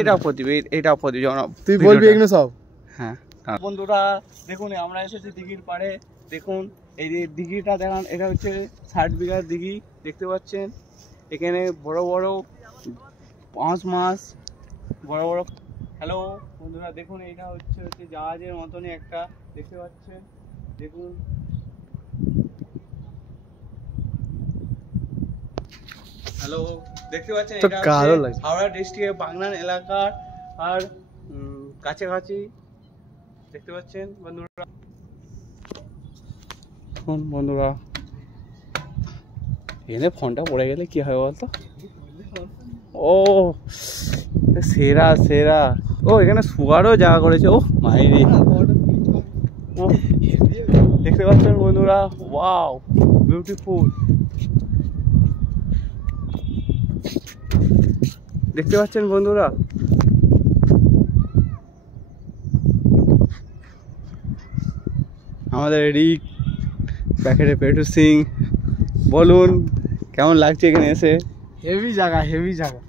এটাও প্রদীপ, এটাও প্রদীপ। তুই বলবি এগুলো সব? হ্যাঁ বন্ধুরা দেখুন আমরা এসেছি দিঘির পাড়ে। দেখুন এই যে দিঘিটা দেখান, এটা হচ্ছে 60 বিঘার দিঘি দেখতে পাচ্ছেন। এখানে বড় বড় মাছ বড় বড়। হ্যালো বন্ধুরা দেখুন এটা হচ্ছে জাহাজের মতনই একটা দেখতে পাচ্ছেন। দেখুন হ্যালো দেখতে পাচ্ছেন, এটা হাওড়া ডিস্ট্রিক্টের বাগনান এলাকার আর কাছাকাছি দেখতে পাচ্ছেন বন্ধুরা। বন্ধুরা এখানে ফোনটা পড়ে গেলে কি হয় বলতো? ও সেরা সেরা। ও এখানে শুয়ারও জায়গা করেছে। ও মাইরি, ও দেখতে পাচ্ছেন বন্ধুরা, ওয়াও বিউটিফুল। দেখতে পাচ্ছেন বন্ধুরা, আমাদের রিক প্যাকেটে পেটু সিং। বলুন কেমন লাগছে এখানে এসে? হেভি জায়গা, হেভি জায়গা।